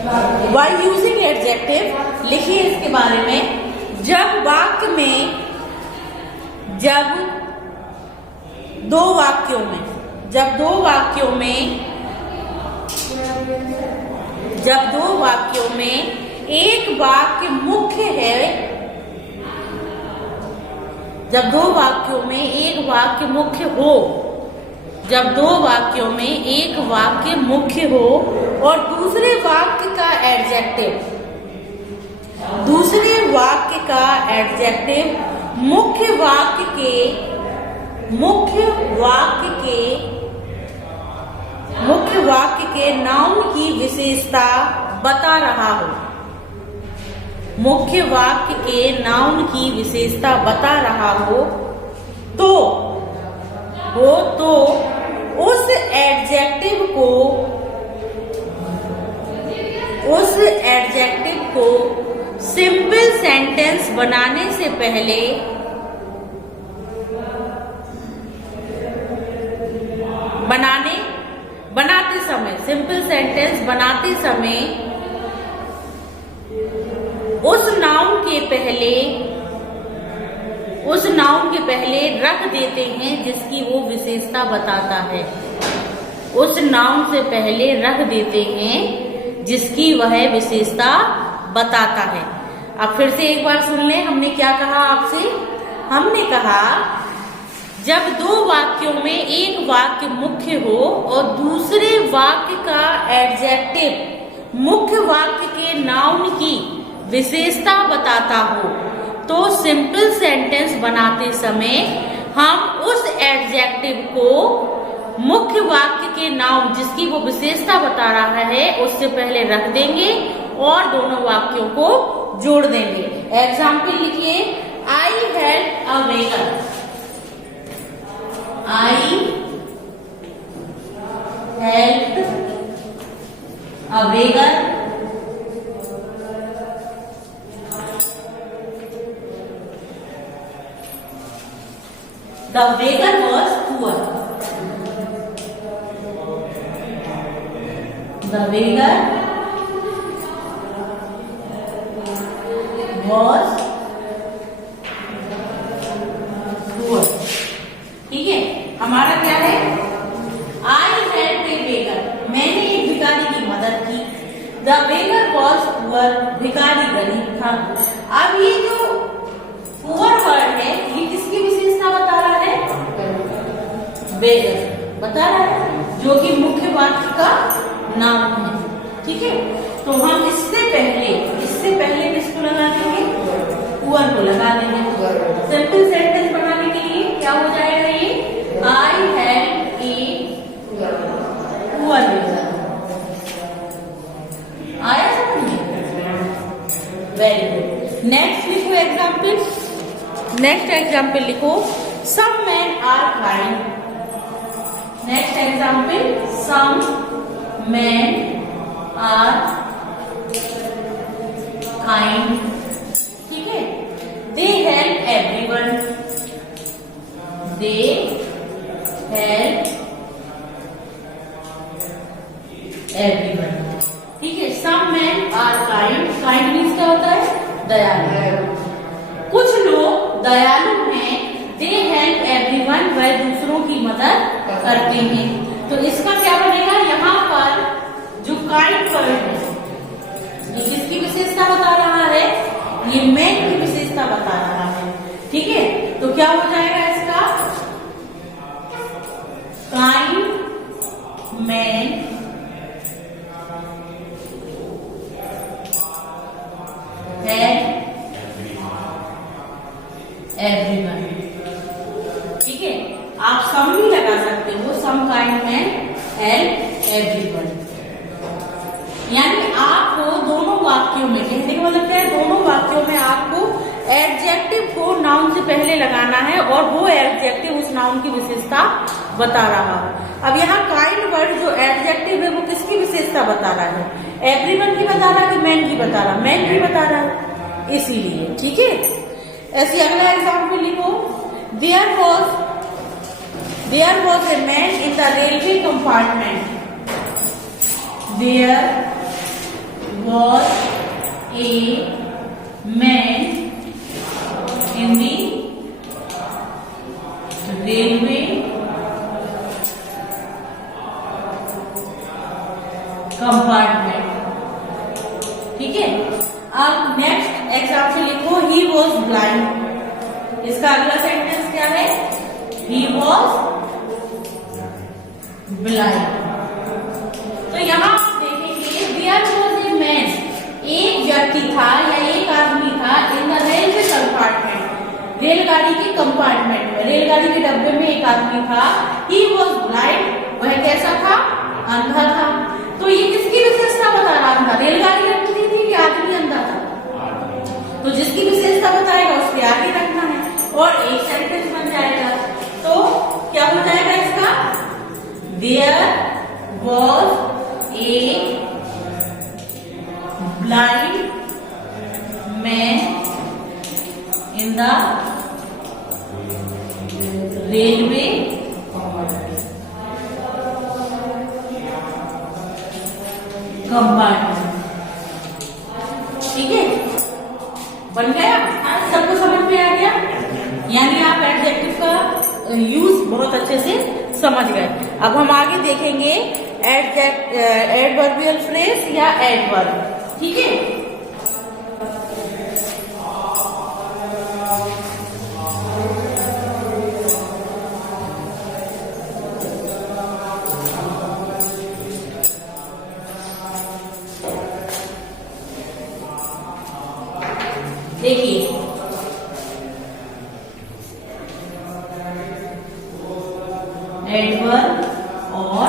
While using adjective, लिखिए इसके बारे में। जब वाक्य में, जब दो वाक्यों में एक वाक्य मुख्य है, जब दो वाक्यों में एक वाक्य मुख्य हो, जब दो वाक्यों में एक वाक्य मुख्य हो और दूसरे वाक्य का एडजेक्टिव मुख्य वाक्य के नाउन की विशेषता बता रहा हो, मुख्य वाक्य के नाउन की विशेषता बता रहा हो तो उस एडजेक्टिव को सिंपल सेंटेंस बनाने से पहले सिंपल सेंटेंस बनाते समय उस नाउन के पहले रख देते हैं जिसकी वो विशेषता बताता है। उस नाउन से पहले रख देते हैं जिसकी वह विशेषता बताता है। अब फिर से एक बार सुन लें, हमने क्या कहा आपसे? हमने कहा जब दो वाक्यों में एक वाक्य मुख्य हो और दूसरे वाक्य का एडजेक्टिव मुख्य वाक्य के नाउन की विशेषता बताता हो तो सिंपल सेंटेंस बनाते समय हम उस एडजेक्टिव को मुख्य वाक्य के नाउन जिसकी वो विशेषता बता रहा है उससे पहले रख देंगे और दोनों वाक्यों को जोड़ देंगे। एग्जाम्पल लिखिए, I help a beggar. I helped a beggar. The beggar was poor. The beggar was poor. ठीक है, हमारा क्या है? आई हेल्प ए बेगर, मैंने एक भिखारी की मदद की। द बेगर वॉज पुअर, भिखारी गरीब था। अब ये जो पुअर वर्ड है ये किसकी विशेषता बता रहा है? बेगर बता रहा है, जो कि मुख्य वाक्य का नाम है। ठीक है, तो हम इससे पहले किसको लगा देंगे? पुअर को लगा देंगे। सिंपल सेंटेंस बनाने के लिए क्या हो जाएगा? ये आई हैव ए पुअर बेगर। आया समझ में? Very good. नेक्स्ट लिखो एग्जाम्पल। नेक्स्ट एग्जाम्पल लिखो, some man are kind. Next example, some man are kind. ठीक है, they help everyone. They help everyone. ठीक है, some man are kind. Kind means क्या होता है? दयालु। कुछ लोग दयालु हैं। दे हेल्प एवरीवन, वह दूसरों की मदद करते हैं। तो इसका क्या बनेगा? यहाँ पर जो काइंड वर्ड है ये किसकी विशेषता बता रहा है? ये मैन की विशेषता बता रहा है। ठीक है, तो क्या हो जाएगा इसका? Kind man help everyone. ठीक है, आप सम भी लगा सकते हो, some kind man help everyone. यानी आपको दोनों वाक्यों में, कहने का मतलब क्या है? दोनों वाक्यों में आपको एडजेक्टिव को नाउन से पहले लगाना है और वो एडजेक्टिव उस नाउन की विशेषता बता रहा है। अब यहाँ काइंड वर्ड जो एडजेक्टिव है वो किसकी विशेषता बता रहा है? एवरीवन की बता रहा है कि मैन की बता रहा है? मैन की बता रहा है, इसीलिए। ठीक है, ऐसे अगला एग्जाम्पल लिखो, there was a man in the railway compartment. There was a man in the railway compartment. ठीक है, अब नेक्स्ट एग्जाम्पल लिखो, ही वॉज ब्लाइंड। इसका अगला सेंटेंस क्या है? He was blind. तो यहां आप देखेंगे देयर वॉज ए मैन, एक व्यक्ति था या एक आदमी था इन द रेलवे कंपार्टमेंट, रेलगाड़ी के कंपार्टमेंट में, रेलगाड़ी के डब्बे में एक आदमी था। ही वॉज ब्लाइंड, वह कैसा था? अंधा था। तो ये किसकी विशेषता बता रहा था? रेलगाड़ी अंधी थी कि आदमी अंधा था? तो जिसकी विशेषता बताएगा उसके आगे रखना है और एक सेंटेंस बन जाएगा। तो क्या हो जाएगा इसका? There was a blind man in the railway compartment. ठीक है, बन गया? सबको समझ में आ गया? यानी आप एडजेक्टिव का यूज बहुत अच्छे से समझ गए। अब हम आगे देखेंगे एडवर्बियल फ्रेज या एडवर्ब। ठीक है, देखिए एडवर्ब और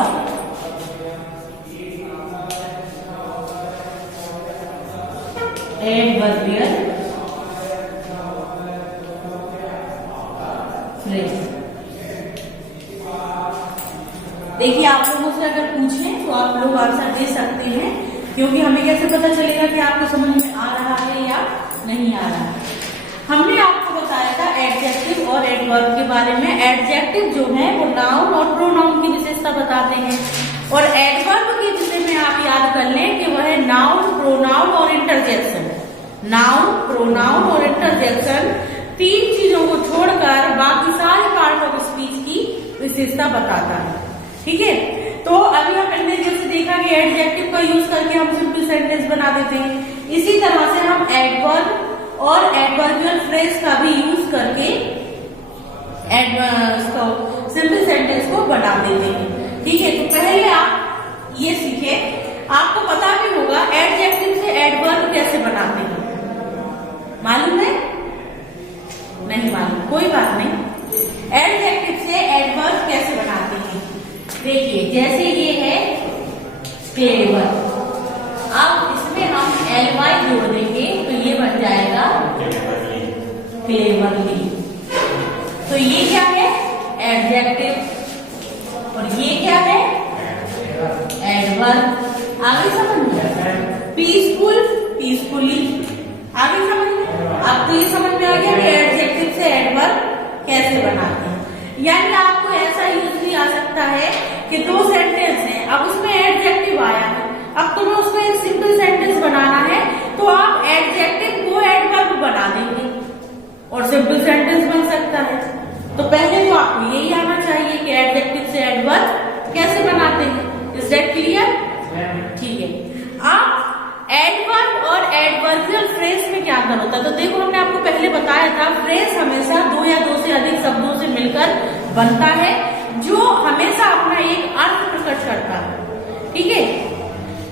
एडवर्बियल फ्रेज। देखिए, आप लोगों से अगर पूछें तो आप लोग आंसर दे सकते हैं, क्योंकि हमें कैसे पता चलेगा कि आपको समझ में आ रहा है या नहीं आ रहा है। हमने आपको बताया था एडजेक्टिव और एडवर्ब के बारे में। एडजेक्टिव जो है वो नाउन और प्रोनाउन की विशेषता बताते हैं, और एडवर्ब के विषय में आप याद कर लें कि वह नाउन, प्रोनाउन और इंटरजेक्शन, नाउन, प्रोनाउन और इंटरजेक्शन, तीन चीजों को छोड़कर बाकी सारे पार्ट ऑफ स्पीच की विशेषता बताता है। ठीक है, तो अभी हमने जैसे देखा कि एडजेक्टिव का यूज करके हम सिंपल सेंटेंस बना देते हैं, इसी तरह से हम एडवर्ब और एडवर्बियल फ्रेज का भी यूज करके सिंपल सेंटेंस को बना देते हैं। ठीक है, तो पहले आप ये सीखे, आपको पता भी होगा एडजेक्टिव से एडवर्ब कैसे बनाते हैं। मालूम है? नहीं मालूम, कोई बात नहीं। एडजेक्टिव से एडवर्ब कैसे बनाते हैं? देखिए, जैसे ये है क्लेवर, अब इसमें हम ly जोड़ देंगे तो ये बन जाएगा क्लेवरली। तो ये क्या है? एडजेक्टिव, और ये क्या है? एडवर्ब। आगे समझ में? Peaceful, peacefully. आगे समझ में? अब तो ये समझ में आ गया कि एडजेक्टिव से एडवर्ब कैसे बनाते हैं। यानी आपको ऐसा यूज भी आ सकता है कि दो सेंटेंस हैं, अब उसमें एडजेक्टिव आया है, अब तुम्हें उसमें एक सिंपल सेंटेंस बनाना है, तो आप एडजेक्टिव को एडवर्ब बना देंगे और सिंपल सेंटेंस बन सकता है। तो पहले तो आपको यही आना चाहिए कि एडजेक्टिव से एडवर्ब कैसे बनाते हैं। Is that clear? ठीक है, आप एडवर्ब और एडवर्बियल फ्रेज में क्या अंतर होता है? तो देखो, हमने आपको पहले बताया था फ्रेज हमेशा दो या दो से अधिक शब्दों से मिलकर बनता है, जो हमेशा अपना एक अर्थ प्रकट करता है। ठीक है,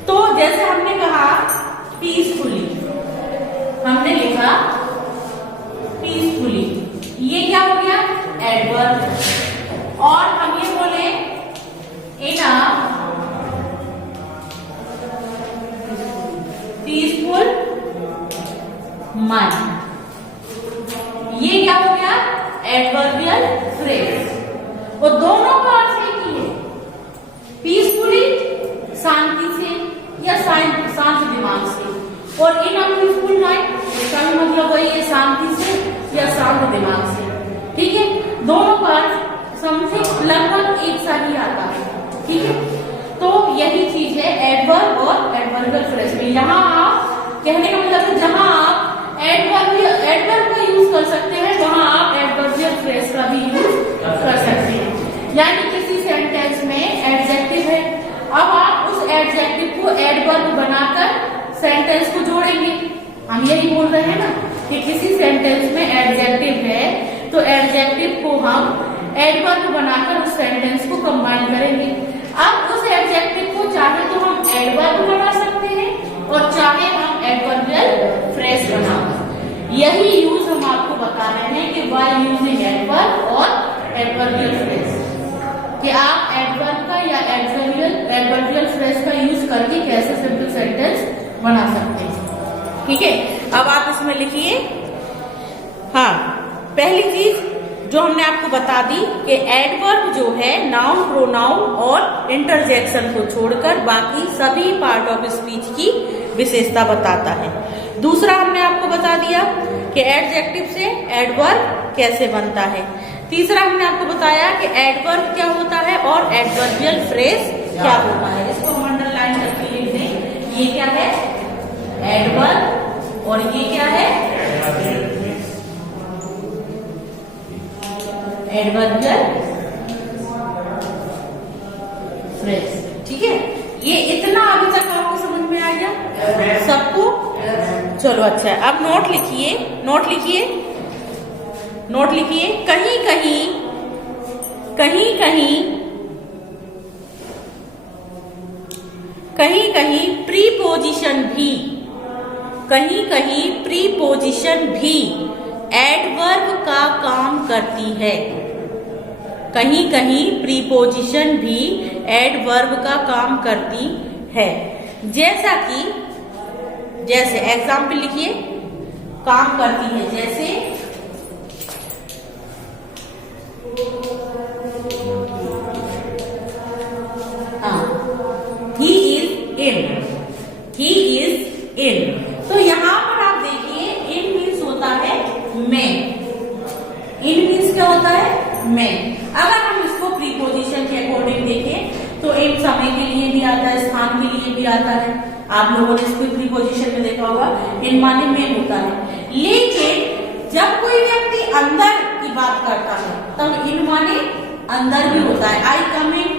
तो जैसे हमने कहा पीसफुली, हमने लिखा पीसफुली, ये क्या हो गया? एडवर्ब। और हम ये बोले इन अ पीसफुल मन, ये क्या हो गया? Adverbial phrase. और दोनों का अर्थ एक ही है। पीसफुली कहने का मतलब है जहां आप एडवर्ब का यूज कर सकते हैं वहां आप एडवर्बियल फ्रेज का भी यूज कर सकते हैं। यानी किसी सेंटेंस में एडजेक्टिव है, अब आप उस एडजेक्टिव को एडवर्ब बनाकर सेंटेंस को जोड़ेंगे। हम यही बोल रहे हैं ना कि किसी सेंटेंस में एडजेक्टिव है तो एडजेक्टिव को हम एडवर्ब बनाकर उस सेंटेंस को कंबाइन करेंगे। अब उस एडजेक्टिव को चाहे तो हम एडवर्ब बना सकते हैं और चाहे हम एडवर्बियल फ्रेज बना। यही यूज हम आपको बता रहे हैं कि व्हाई यूजिंग एडवर्ब और एडवर्बियल फ्रेज, कि आप एडवर्ब का या एडवर्बियल फ्रेज का यूज करके कैसे सिंपल सेंटेंस बना सकते हैं। ठीक है, अब आप इसमें लिखिए। हाँ, पहली चीज जो हमने आपको बता दी कि एडवर्ब जो है नाउन, प्रोनाउन और इंटरजेक्शन को छोड़कर बाकी सभी पार्ट ऑफ स्पीच की विशेषता बताता है। दूसरा हमने आपको बता दिया कि एडजेक्टिव से एडवर्ब कैसे बनता है। तीसरा हमने आपको बताया कि एडवर्ब क्या होता है और एडवर्बियल फ्रेज क्या होता है। इसको हम अंडरलाइन करके लिख दें। ये क्या है? एडवर्ब और ये क्या है? Adverbial phrase. ठीक है, ये इतना अभी तक आपको समझ में आ गया सबको? चलो अच्छा है। अब नोट लिखिए, नोट लिखिए, नोट लिखिए। कहीं कहीं प्रीपोजिशन भी, कहीं कहीं प्रीपोजिशन भी एडवर्ब का काम करती है। कहीं कहीं प्रीपोजिशन भी एडवर्ब का काम करती है। जैसा कि, जैसे एग्जाम्पल लिखिए, काम करती है। जैसे he is in, he is in. तो यहां पर आप देखिए इन मीन्स होता है मैं, इन मीन्स क्या होता है? मैं। अगर हम इसको प्रीपोजिशन के अकॉर्डिंग देखें तो इन समय के लिए भी आता है, स्थान के लिए भी आता है। आप लोगों ने इसको प्रीपोजिशन में देखा होगा, इन माने में होता है। लेकिन जब कोई व्यक्ति अंदर की बात करता है तब इन माने अंदर भी होता है। आई कम इन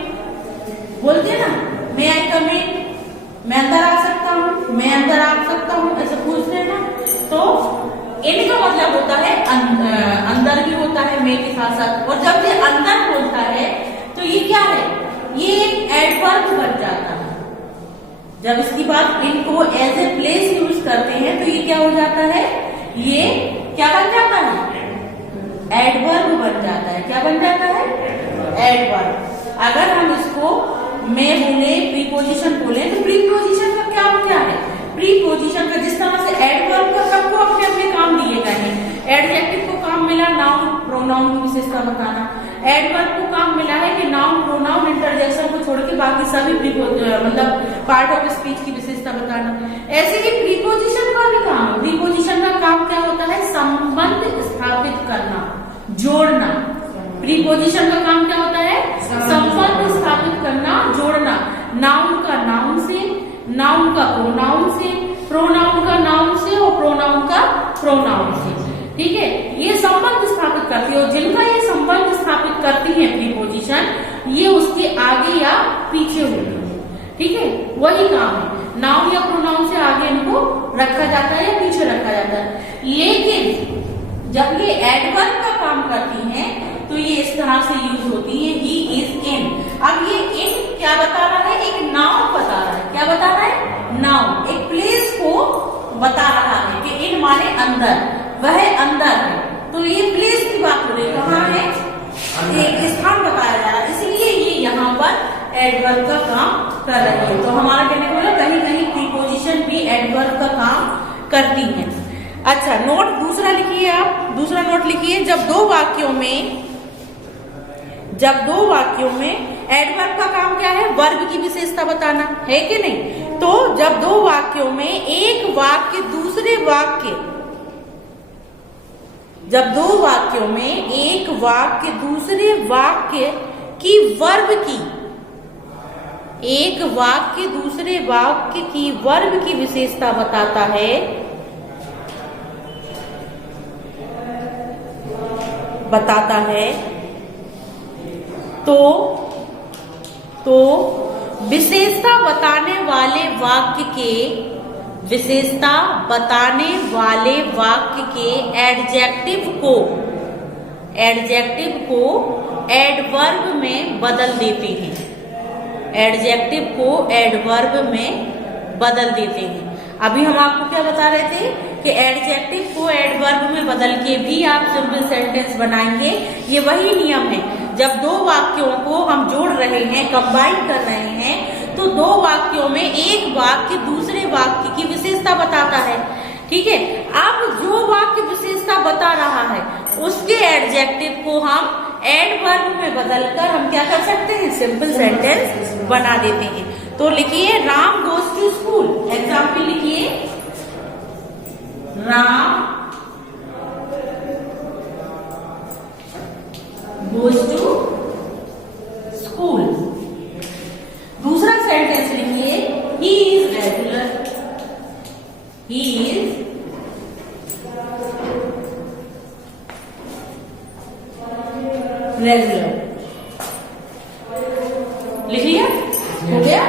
बोलते हैं ना, मैं आई कम इन, मैं अंदर आ सकता हूँ, मैं अंदर आ सकता हूँ, ऐसे पूछते हैं ना। तो इनका मतलब होता है अंदर भी होता है मैं के साथ साथ। और जब ये अंदर बोलता है तो ये क्या है? ये एक एडवर्ब बन जाता है। जब इसकी बात इनको एज ए प्लेस यूज करते हैं तो ये क्या हो जाता है? ये क्या बन जाता है? एडवर्ब बन जाता है। क्या बन जाता है? एडवर्ब। अगर हम इसको मैं बोले, प्रीपोजिशन बोले, तो प्रीपोजिशन का क्या क्या है? प्रीपोजिशन का जिस तरह से एडवर्ब का सबको अपने अपने काम दिए गए हैं। एडजेक्टिव को काम मिला नाउन प्रोनाउन की विशेषता बताना, एडवर्ब को काम मिला है कि नाउन प्रोनाउन इंटरजेक्शन को छोड़ के बाकी सभी मतलब पार्ट ऑफ स्पीच की विशेषता बताना। ऐसे ही प्रीपोजिशन का भी काम, प्रीपोजिशन का काम क्या होता है? संबंध स्थापित करना, जोड़ना। प्रीपोजिशन का काम क्या होता है? संबंध स्थापित करना, जोड़ना। नाउन का नाउन से, नाउन का प्रोनाउन से, प्रोनाउन का नाउन से और प्रोनाउन का प्रोनाउन से। ठीक है, ये संबंध स्थापित करती है। और जिनका ये संबंध स्थापित करती है प्रीपोजिशन, ये उसके आगे या पीछे होती है। ठीक है, वही काम है। नाउन या प्रोनाउन से आगे इनको रखा जाता है या पीछे रखा जाता है। लेकिन जब ये एडवर्ब का काम करती हैं तो ये इस तरह से यूज होती है, ही इज इन। अब ये इन क्या बता रहा है? एक नाउन बता रहा है। क्या बता रहा है? नाउन। एक प्लेस को बता रहा है कि इन माने अंदर, वह अंदर है। तो ये प्लेस की बात हो रही, कहाँ है? एक स्थान बताया जा रहा है, इसलिए ये यहाँ पर एडवर्ब का काम कर रही है। तो हमारा कहने को मतलब कहीं कहीं प्रीपोजिशन भी एडवर्ब का काम करती है। अच्छा, नोट दूसरा लिखिए। आप दूसरा नोट लिखिए। जब दो वाक्यों में एडवर्ब का काम क्या है? वर्ब की विशेषता बताना है कि नहीं? तो जब दो वाक्यों में एक वाक्य दूसरे वाक्य, जब दो वाक्यों में एक वाक्य दूसरे वाक्य की वर्ब की एक वाक्य दूसरे वाक्य की वर्ब की विशेषता बताता है, तो विशेषता बताने वाक्य के एडजेक्टिव को एडवर्ब में बदल देते हैं। अभी हम आपको क्या बता रहे थे कि एडजेक्टिव को एडवर्ब में बदल के भी आप सिंपल सेंटेंस बनाएंगे। ये वही नियम है, जब दो वाक्यों को हम जोड़ रहे हैं, कंबाइन कर रहे हैं, तो दो वाक्यों में एक वाक्य दूसरे वाक्य की विशेषता बताता है। ठीक है, अब जो वाक्य विशेषता बता रहा है उसके एडजेक्टिव को हम एडवर्ब में बदलकर हम क्या कर सकते हैं, सिंपल सेंटेंस बना देते हैं। तो लिखिए Ram goes to school. Example लिखिए, राम गोज टू स्कूल। दूसरा सेंटेंस लिखिए, he is regular. He is regular. लिख लिया? हो गया?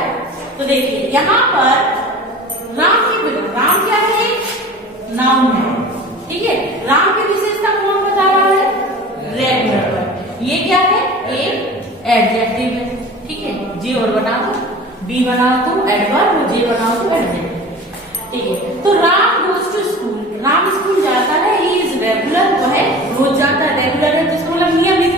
तो देखिए यहां पर राम क्या है, नाउन है। ठीक है, राम की विशेषता कौन बता रहा है, रेगुलर। ये क्या है, एक एडजेक्टिव है। ठीक है, जी और बना दो, बी बना दो एडवर्ब और जे बना दो एडजेक्टिव। ठीक है, तो Ram goes to school, Ram school जाता है। ही इज रेगुलर, वो है रोज जाता है। रेगुलर है तो इसको मतलब नियमित।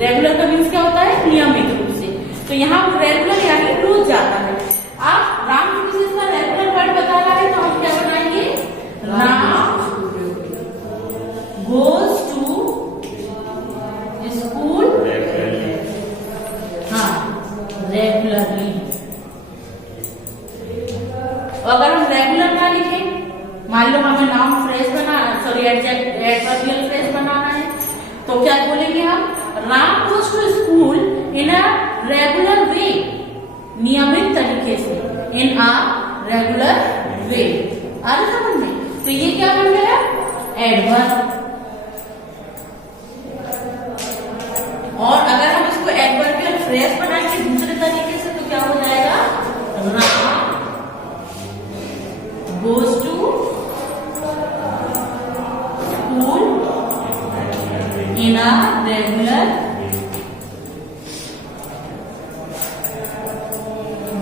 रेगुलर का मीन्स क्या होता है, नियमित रूप से। तो यहाँ वो रेगुलर यानी रोज जाता है। अब राम की विशेषता रेगुलर वर्ड बता रहा है, तो हम क्या बनाएंगे, राम गोज टू स्कूल, हाँ रेगुलरली। अगर हम रेगुलर ना लिखें, मान लो हमें नाउन फ्रेज एडवर्बियल फ्रेज बनाना है, तो क्या बोलेंगे हम, Ram goes to school in a regular way, नियमित तरीके से, इन अ रेगुलर वे। आ रहा समझ में? तो ये क्या बन गया, एडवर्ब। और अगर हम इसको एडवर्बियल फ्रेज बनाएंगे दूसरे तरीके से तो क्या हो जाएगा, Ram goes to school in a regular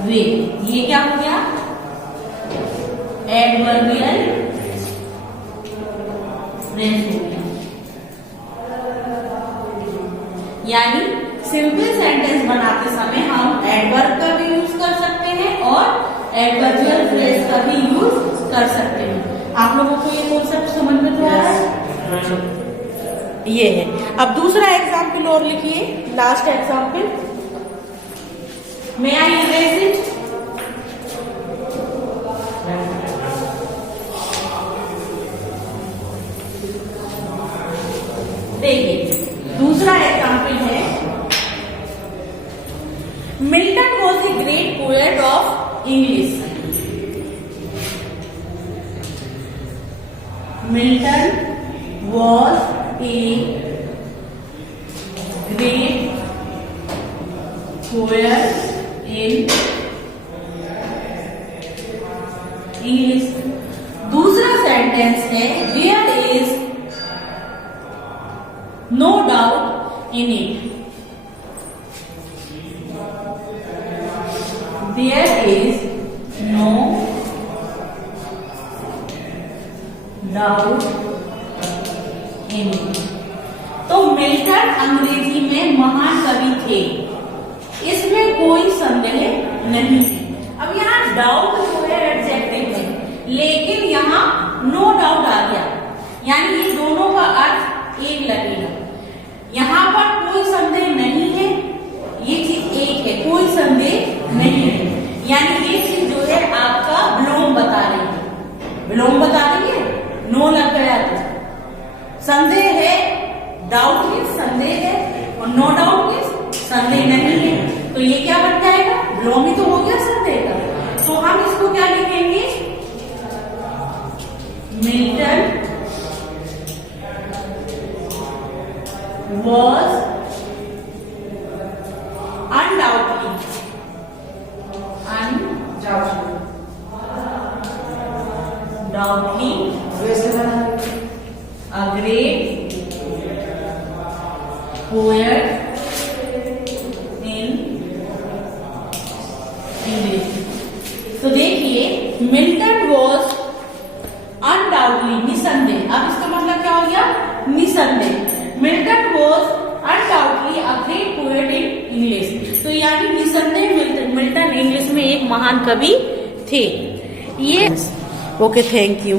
way. ये क्या हो गया, एडवर्बियल फ्रेज हो गया। यानी सिंपल सेंटेंस बनाते समय हम एडवर्ब का भी यूज कर सकते हैं और एडवर्बियल फ्रेज का भी यूज कर सकते हैं। आप लोगों को ये कॉन्सेप्ट समझ में तो आ रहा है? ये है। अब दूसरा एग्जाम्पल और लिखिए, last example. May I erase it? देखिए दूसरा एग्जाम्पल है, Milton was a great poet of English. Milton was a great poet in English. दूसरा सेंटेंस है, there is no doubt in it. There is no doubt in it. तो Milton अंग्रेजी में महान कवि थे, इसमें कोई संदेह नहीं है। अब यहाँ डाउट जो है एडजेक्टिव है, लेकिन यहाँ नो डाउट आ गया, यानी ये दोनों का अर्थ एक लगेगा। यहाँ पर कोई संदेह नहीं है, ये चीज एक है, कोई संदेह नहीं है, यानी ये चीज जो है आपका विलोम बता रही है। विलोम बता रही है, नो लग गया तो संदेह है, डाउट मीन्स संदेह है, और नो डाउट मीन्स संदेह नहीं है। तो ये क्या बन जाएगा, ग्लोमी तो हो गया संदेह का, तो हम इसको क्या लिखेंगे? Milton was undoubtedly a great poet in English. तो देखिए मिल्टन वॉज अनडाउटली, निसंदेह। अब इसका मतलब क्या हो गया? निसंदेह। Milton was undoubtedly a great poet in English. तो यानी निसंदेह मिल्टन इंग्लिश में एक महान कवि थे। ये ओके, थैंक यू।